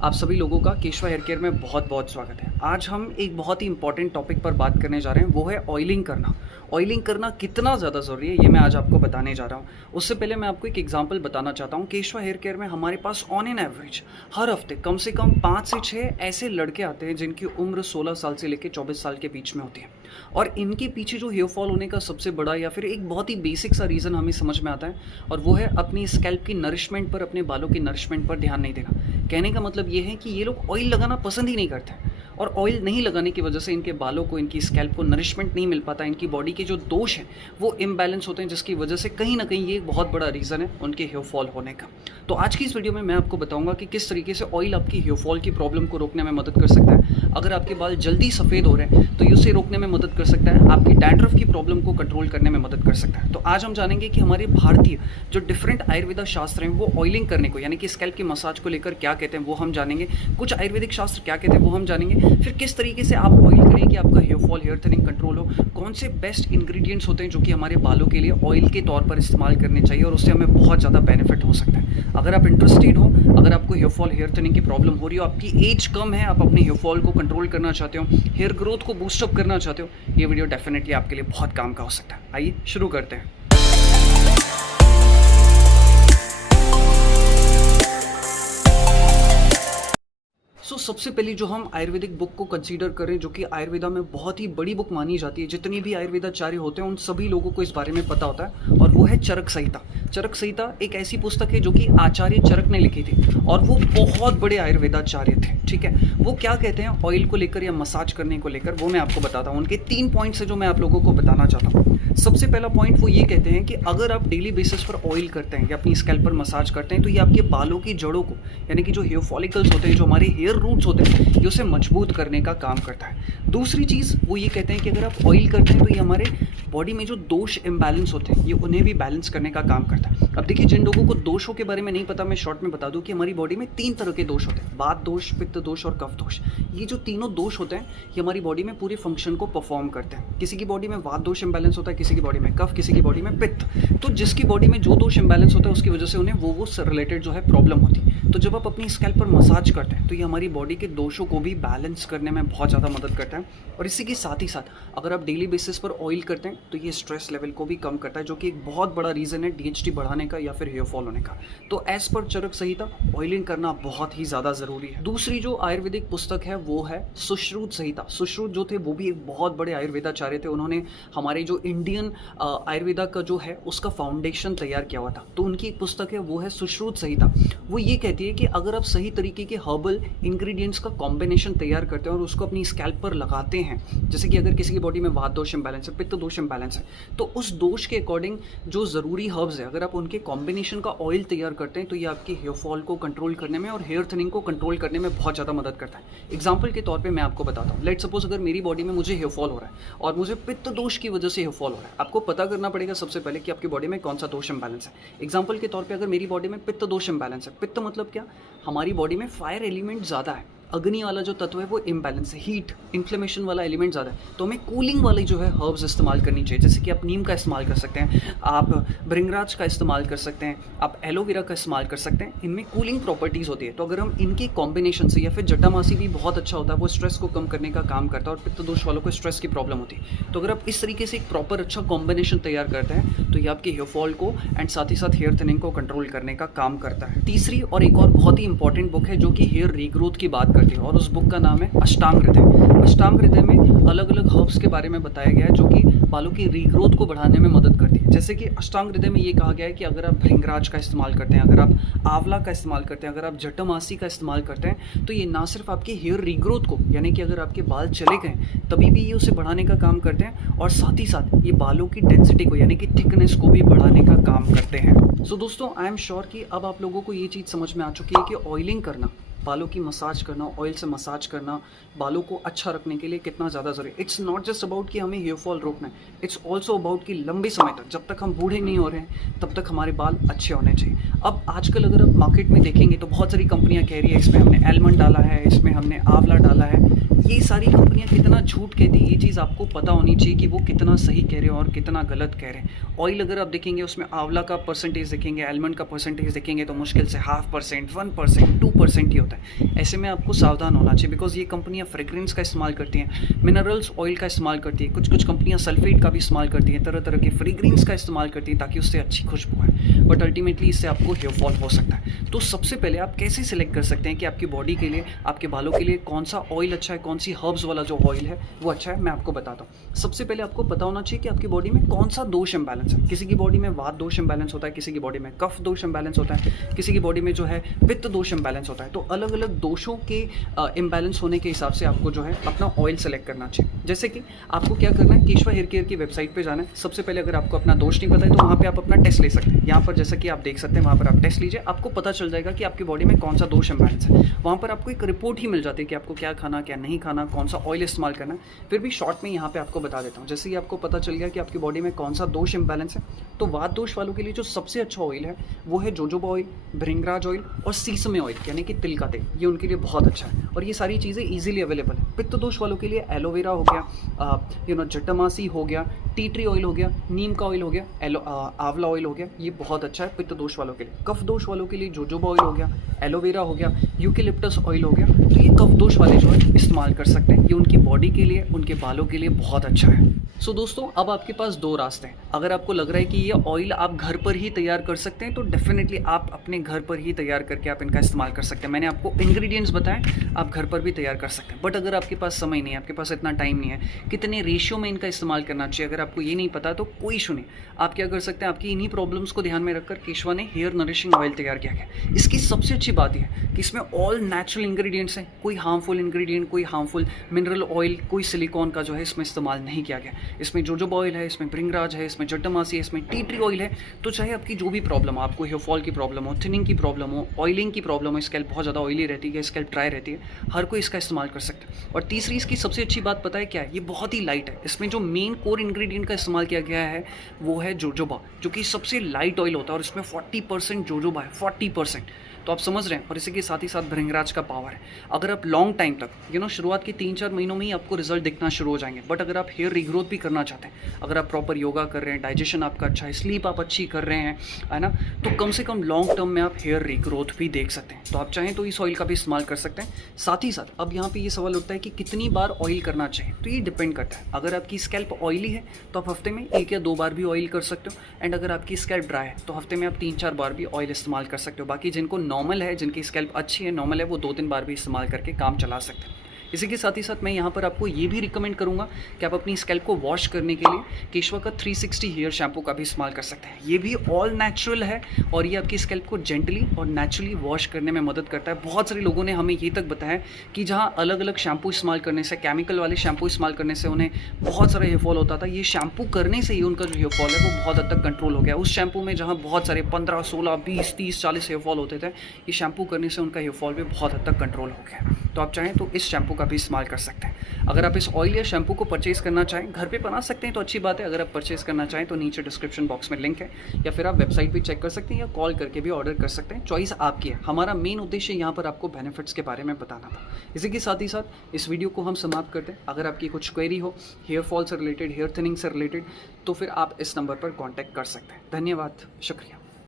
आप सभी लोगों का केशवा हेयर केयर में बहुत बहुत स्वागत है। आज हम एक बहुत ही इंपॉर्टेंट टॉपिक पर बात करने जा रहे हैं, वो है ऑयलिंग करना। ऑयलिंग करना कितना ज़्यादा ज़रूरी है ये मैं आज आपको बताने जा रहा हूँ। उससे पहले मैं आपको एक एग्जांपल बताना चाहता हूँ। केशवा हेयर केयर में हमारे पास ऑन एन एवरेज हर हफ्ते कम से कम 5 से 6 ऐसे लड़के आते हैं जिनकी उम्र 16 साल से लेकर 24 साल के बीच में होती है। और इनके पीछे जो हेयर फॉल होने का सबसे बड़ा या फिर एक बहुत ही बेसिक सा रीज़न हमें समझ में आता है, और वो है अपनी स्कैल्प की नरिशमेंट पर, अपने बालों की नरिशमेंट पर ध्यान नहीं देना। कहने का मतलब ये है कि ये लोग ऑयल लगाना पसंद ही नहीं करते हैं, और ऑयल नहीं लगाने की वजह से इनके बालों को, इनकी स्कैल्प को नरिशमेंट नहीं मिल पाता। इनकी बॉडी के जो दोष हैं वो इम्बैलेंस होते हैं, जिसकी वजह से कहीं ना कहीं ये एक बहुत बड़ा रीज़न है उनके हेयर फॉल होने का। तो आज की इस वीडियो में मैं आपको बताऊंगा कि किस तरीके से ऑयल आपकी हेयर फॉल की प्रॉब्लम को रोकने में मदद कर सकता है। अगर आपके बाल जल्दी सफ़ेद हो रहे हैं तो ये उसे रोकने में मदद कर सकता है। आपकी डैंड्रफ की प्रॉब्लम को कंट्रोल करने में मदद कर सकता है। तो आज हम जानेंगे कि हमारे भारतीय जो डिफरेंट आयुर्वेदा शास्त्र हैं वो ऑयलिंग करने को, यानी कि स्कैल्प की मसाज को लेकर क्या कहते हैं वो हम जानेंगे। कुछ आयुर्वेदिक शास्त्र क्या कहते हैं वो हम जानेंगे। फिर किस तरीके से आप ऑयल करें कि आपका hair fall, hair thinning control हो। कौन से बेस्ट इंग्रेडिएंट्स होते हैं जो कि हमारे बालों के लिए ऑयल के तौर पर इस्तेमाल करने चाहिए, और उससे हमें बहुत ज़्यादा बेनिफिट हो सकता है। अगर आप इंटरेस्टेड हो, अगर आपको हेयर फॉल, हेयर थिनिंग की प्रॉब्लम हो रही हो, आपकी एज कम है, आप अपने हेयर फॉल को कंट्रोल करना चाहते हो, हेयर ग्रोथ को बूस्टअप करना चाहते हो, ये वीडियो डेफिनेटली आपके लिए बहुत काम का हो सकता है। आइए शुरू करते हैं। सबसे पहले जो हम आयुर्वेदिक बुक को कंसीडर करें, जो कि आयुर्वेदा में बहुत ही बड़ी बुक मानी जाती है, जितने भी आयुर्वेदाचार्य होते हैं उन सभी लोगों को इस बारे में पता होता है, और वो है चरक संहिता। चरक संहिता एक ऐसी पुस्तक है जो कि आचार्य चरक ने लिखी थी, और वो बहुत बड़े आयुर्वेदाचार्य थे। ठीक है, वो क्या कहते हैं ऑयल को लेकर या मसाज करने को लेकर, वो मैं आपको बताता हूँ। उनके 3 पॉइंट्स है जो मैं आप लोगों को बताना चाहता हूँ। सबसे पहला पॉइंट वो ये कहते हैं कि अगर आप डेली बेसिस पर ऑयल करते हैं या अपनी स्कैल्प पर मसाज करते हैं तो ये आपके बालों की जड़ों को, यानी कि जो हेयर फॉलिकल्स होते हैं, जो हमारे हेयर रूट्स होते हैं, ये उसे मजबूत करने का काम करता है। दूसरी चीज़ वो ये कहते हैं कि अगर आप ऑयल करते हैं तो ये हमारे बॉडी में जो दोष इम्बैलेंस होते हैं ये उन्हें भी बैलेंस करने का काम करता है। अब देखिए, जिन लोगों को दोषों के बारे में नहीं पता, मैं शॉर्ट में बता दूं कि हमारी बॉडी में 3 तरह के दोष होते हैं: वात दोष, पित्त दोष और कफ दोष। ये जो तीनों दोष होते हैं ये हमारी बॉडी में पूरे फंक्शन को परफॉर्म करते हैं। किसी की बॉडी में वात दोष इम्बैलेंस होता है, किसी की बॉडी में कफ, किसी की बॉडी में पित्त। तो जिसकी बॉडी में जो दोष इम्बैलेंस होता है उसकी वजह से उन्हें वो रिलेटेड जो है प्रॉब्लम होती है। तो जब आप अपनी स्कैल्प पर मसाज करते हैं तो ये हमारी बॉडी के दोषों को भी बैलेंस करने में बहुत ज़्यादा मदद करता है। और इसी के साथ ही साथ अगर आप डेली बेसिस पर ऑयल करते हैं तो ये स्ट्रेस लेवल को भी कम करता है, जो कि एक बहुत बड़ा रीज़न है डीएचटी बढ़ाने का या फिर हेयर फॉल होने का। तो एज पर चरक संहिता ऑयलिंग करना बहुत ही ज़्यादा ज़रूरी है। दूसरी जो आयुर्वेदिक पुस्तक है वो है सुश्रुत संहिता। सुश्रुत जो थे वो भी एक बहुत बड़े आयुर्वेदाचार्य थे। उन्होंने हमारे जो इंडियन आयुर्वेदा का जो है उसका फाउंडेशन तैयार किया हुआ था। तो उनकी एक पुस्तक है वो है सुश्रुत संहिता। वो ये कहती है कि अगर आप सही तरीके के हर्बल इंग्रेडिएंट्स का कॉम्बिनेशन तैयार करते हैं और उसको अपनी स्कैल्प पर लगाते हैं, जैसे कि अगर किसी की बॉडी में वात दोष इम्बैलेंस है, पित्त दोष इम्बैलेंस है, तो उस दोष के अकॉर्डिंग जो ज़रूरी हर्ब्स है अगर आप उनके कॉम्बिनेशन का ऑयल तैयार करते हैं तो ये आपकी हेयर फॉल को कंट्रोल करने में और हेयर थिनिंग को कंट्रोल करने में बहुत ज़्यादा मदद करता है। एग्जाम्पल के तौर पर मैं आपको बताता हूँ। लेट सपोज अगर मेरी बॉडी में मुझे हेयर फॉल हो रहा है और मुझे पित्त दोष की वजह से हेयर फॉल हो रहा है, आपको पता करना पड़ेगा सबसे पहले कि आपकी बॉडी में कौन सा दोष इम्बैलेंस है। एग्जाम्पल के तौर पर अगर मेरी बॉडी में पित्त दोष इम्बैलेंस है, पित्त मतलब क्या, हमारी बॉडी में फायर एलिमेंट ज़्यादा है, अग्नि वाला जो तत्व है वो इम्बैलेंस है, हीट इन्फ्लेमेशन वाला एलिमेंट ज़्यादा है, तो हमें कूलिंग वाली जो है हर्ब्स इस्तेमाल करनी चाहिए। जैसे कि आप नीम का इस्तेमाल कर सकते हैं, आप भृंगराज का इस्तेमाल कर सकते हैं, आप एलोवेरा का इस्तेमाल कर सकते हैं। इनमें कूलिंग प्रॉपर्टीज़ होती है। तो अगर हम इनके कॉम्बिनेशन से, या फिर जटामासी भी बहुत अच्छा होता है, वो स्ट्रेस को कम करने का काम करता है, और पित्त दोष वालों को स्ट्रेस की प्रॉब्लम होती है। तो अगर आप इस तरीके से एक प्रॉपर अच्छा कॉम्बिनेशन तैयार करते हैं तो ये आपके हेयर फॉल को एंड साथ ही साथ हेयर थिनिंग को कंट्रोल करने का काम करता है। तीसरी और एक और बहुत ही इंपॉर्टेंट बुक है जो कि हेयर रीग्रोथ की बात करती है, और उस बुक का नाम है अष्टांग हृदय। अष्टांग हृदय में अलग अलग हर्ब्स के बारे में बताया गया है जो कि बालों की रीग्रोथ को बढ़ाने में मदद करती है। जैसे कि अष्टांग हृदय में ये कहा गया है कि अगर आप भृंगराज का इस्तेमाल करते हैं, अगर आप आंवला का इस्तेमाल करते हैं, अगर आप जटामासी का इस्तेमाल करते हैं, तो ये ना सिर्फ आपके हेयर रीग्रोथ को, यानी कि अगर आपके बाल चले गए तभी भी ये उसे बढ़ाने का काम करते हैं, और साथ ही साथ ये बालों की डेंसिटी को, यानी कि थिकनेस को भी बढ़ाने का काम करते हैं। सो दोस्तों, आई एम श्योर कि अब आप लोगों को ये चीज़ समझ में आ चुकी है कि ऑयलिंग करना, बालों की मसाज करना, ऑयल से मसाज करना बालों को अच्छा रखने के लिए कितना ज़्यादा ज़रूरी है। इट्स नॉट जस्ट अबाउट कि हमें हेयर फॉल रोकना है, इट्स ऑल्सो अबाउट कि लंबे समय तक, जब तक हम बूढ़े नहीं हो रहे हैं तब तक हमारे बाल अच्छे होने चाहिए। अब आजकल अगर आप मार्केट में देखेंगे तो बहुत सारी कंपनियां कह रही है इसमें हमने एलमंड डाला है, इसमें हमने आंवला डाला है, ये सारी कंपनियां कितना झूठ कहती है, ये चीज़ आपको पता होनी चाहिए कि वो कितना सही कह रहे हैं और कितना गलत कह रहे हैं। ऑयल अगर आप देखेंगे उसमें आंवला का परसेंटेज देखेंगे, आलमंड का परसेंटेज देखेंगे तो मुश्किल से 0.5%, 1%, 2% ही होता है। ऐसे में आपको सावधान होना चाहिए, बिकॉज ये कंपनियां फ्रेग्रेंस का इस्तेमाल करती हैं, मिनरल्स ऑयल का इस्तेमाल करती है, कुछ कुछ कंपनियां सल्फेट का भी इस्तेमाल करती हैं, तरह तरह के फ्रेग्रेंस का इस्तेमाल करती हैं ताकि उससे अच्छी खुशबू है, बट अल्टीमेटली इससे आपको हेयर फॉल हो सकता है। तो सबसे पहले आप कैसे सिलेक्ट कर सकते हैं कि आपकी बॉडी के लिए, आपके बालों के लिए कौन सा ऑयल अच्छा है, कौन सी हर्ब्स वाला जो ऑयल है वो अच्छा है, मैं आपको बताता हूँ। सबसे पहले आपको पता होना चाहिए कि आपकी बॉडी में कौन सा दोष इम्बैलेंस है। किसी की बॉडी में वात दोष इम्बैलेंस होता है, किसी की बॉडी में कफ दोष इम्बैलेंस होता है, किसी की बॉडी में जो है पित्त दोष इम्बैलेंस होता है। तो अलग अलग दोषों के इम्बैलेंस होने के हिसाब से आपको जो है अपना ऑयल सेलेक्ट करना चाहिए। जैसे कि आपको क्या करना है, केशवा हेयर केयर की वेबसाइट पे जाना है। सबसे पहले अगर आपको अपना दोष नहीं पता है तो वहाँ पे आप अपना टेस्ट ले सकते हैं। यहाँ पर जैसा कि आप देख सकते हैं, वहाँ पर आप टेस्ट लीजिए, आपको पता चल जाएगा कि आपकी बॉडी में कौन सा दोष इम्बैलेंस है। वहाँ पर आपको एक रिपोर्ट ही मिल जाती है कि आपको क्या खाना, क्या नहीं खाना, कौन सा ऑयल इस्तेमाल करना है। फिर भी शॉर्ट में यहाँ पे आपको बता देता हूँ। जैसे ही आपको पता चल गया कि आपकी बॉडी में कौन सा दोष इम्बैलेंस है, तो वात दोष वालों के लिए जो सबसे अच्छा ऑयल है वो है जोजोबा ऑयल, भृंगराज ऑयल और सीसमे ऑयल यानी कि तिल का तेल। ये उनके लिए बहुत अच्छा है और ये सारी चीज़ें ईजिली अवेलेबल है। पित्त दोष वालों के लिए एलोवेरा हो गया, जटामासी हो गया, टी ट्री ऑयल हो गया, नीम का ऑयल हो गया, आंवला ऑयल हो गया, ये बहुत अच्छा है पित्त दोष वालों के लिए। कफ दोष वालों के लिए जोजोबा ऑयल हो गया, एलोवेरा हो गया, यूकेलिप्टस ऑयल हो गया। तो ये कफ दोष वाले जो है इस्तेमाल कर सकते हैं, ये उनकी बॉडी के लिए, उनके बालों के लिए बहुत अच्छा है। सो दोस्तों, अब आपके पास दो रास्ते हैं। अगर आपको लग रहा है कि ये ऑयल आप घर पर ही तैयार कर सकते हैं तो डेफिनेटली आप अपने घर पर ही तैयार करके आप इनका इस्तेमाल कर सकते हैं। मैंने आपको इंग्रेडिएंट्स बताएं, आप घर पर भी तैयार कर सकते हैं। बट अगर आपके पास समय नहीं है, आपके पास इतना टाइम नहीं है, कितने रेशियो में इनका इस्तेमाल करना चाहिए, अगर आपको ये नहीं पता तो कोई इशू नहीं। आप क्या कर सकते हैं, आपकी इन्हीं प्रॉब्लम्स को ध्यान में रखकर केशवा ने हेयर नरिशिंग ऑयल तैयार किया है। इसकी सबसे अच्छी बात यह है कि इसमें ऑल नेचुरल इंग्रेडिएंट्स हैं, कोई हार्मफुल इंग्रेडिएंट, कोई हार्मफुल मिनरल ऑयल, कोई सिलिकॉन का जो है इसमें इस्तेमाल नहीं किया गया। इसमें जोजोबा ऑयल है, इसमें भृंगराज है, इसमें जटामासी है, इसमें टी ट्री ऑयल है। तो चाहे आपकी जो भी प्रॉब्लम हो, आपको हेयर फॉल की प्रॉब्लम हो, थिनिंग की प्रॉब्लम हो, ऑयलिंग की प्रॉब्लम हो, स्कैल्प बहुत ज़्यादा ऑयली रहती है, स्कैल्प ड्राई रहती है, हर कोई इसका इस्तेमाल कर सकता है। और तीसरी इसकी सबसे अच्छी बात पता है क्या है, ये बहुत ही लाइट है। इसमें जो मेन कोर इंग्रेडिएंट का इस्तेमाल किया गया है वो है जोजोबा, जो कि सबसे लाइट ऑयल होता है और इसमें 40% जोजोबा है, 40%। तो आप समझ रहे हैं। और इसी के साथ ही साथ भृंगराज का पावर है। अगर आप लॉन्ग टाइम तक शुरुआत के 3-4 महीनों में ही आपको रिजल्ट दिखना शुरू हो जाएंगे, बट अगर आप हेयर रीग्रोथ भी करना चाहते हैं, अगर आप प्रॉपर योगा कर रहे हैं, डाइजेशन आपका अच्छा है, स्लीप आप अच्छी कर रहे हैं, है ना, तो कम से कम लॉन्ग टर्म में आप हेयर रीग्रोथ भी देख सकते हैं। तो आप चाहें तो इस ऑयल का भी इस्तेमाल कर सकते हैं। साथ ही साथ अब यहाँ पे ये सवाल उठता है कि कितनी बार ऑयल करना चाहिए, तो ये डिपेंड करता है। अगर आपकी स्कैल्प ऑयली है तो आप हफ्ते में 1 या 2 बार भी ऑयल कर सकते हो, एंड अगर आपकी स्कैल्प ड्राई है तो हफ्ते में आप 3-4 बार भी ऑयल इस्तेमाल कर सकते हो। बाकी जिनको नॉर्मल है, जिनकी स्कैल्प अच्छी है, नॉर्मल है, वो 2-3 बार भी इस्तेमाल करके काम चला सकते हैं। इसी के साथ ही साथ मैं यहाँ पर आपको ये भी रिकमेंड करूँगा कि आप अपनी स्कैल्प को वॉश करने के लिए केशवा का 360 हेयर शैम्पू का भी इस्तेमाल कर सकते हैं। ये भी ऑल नेचुरल है और ये आपकी स्कैल्प को जेंटली और नेचुरली वॉश करने में मदद करता है। बहुत सारे लोगों ने हमें ये तक बताया कि जहाँ अलग अलग शैम्पू इस्तेमाल करने से, केमिकल वाले शैम्पू इस्तेमाल करने से उन्हें बहुत सारा हेयर फॉल होता था, ये शैम्पू करने से ही उनका जो हेयर फॉल है वो बहुत हद तक कंट्रोल हो गया। उस शैम्पू में जहाँ बहुत सारे 15, 16, 20, 30, 40 हेयर फॉल होते थे, ये शैम्पू करने से उनका हेयर फॉल भी बहुत हद तक कंट्रोल हो गया। तो आप चाहें तो इस शैम्पू का भी इस्तेमाल कर सकते हैं। अगर आप इस ऑयल या शैम्पू को परचेज़ करना चाहें, घर पे बना सकते हैं तो अच्छी बात है। अगर आप परचेज़ करना चाहें तो नीचे डिस्क्रिप्शन बॉक्स में लिंक है, या फिर आप वेबसाइट भी चेक कर सकते हैं या कॉल करके भी ऑर्डर कर सकते हैं। चॉइस आपकी है। हमारा मेन उद्देश्य यहाँ पर आपको बेनिफिट्स के बारे में बताना था। इसी के साथ ही साथ इस वीडियो को हम समाप्त करते हैं। अगर आपकी कुछ क्वेरी हो हेयर फॉल से रिलेटेड, हेयर थिनिंग से रिलेटेड, तो फिर आप इस नंबर पर कॉन्टैक्ट कर सकते हैं। धन्यवाद, शुक्रिया।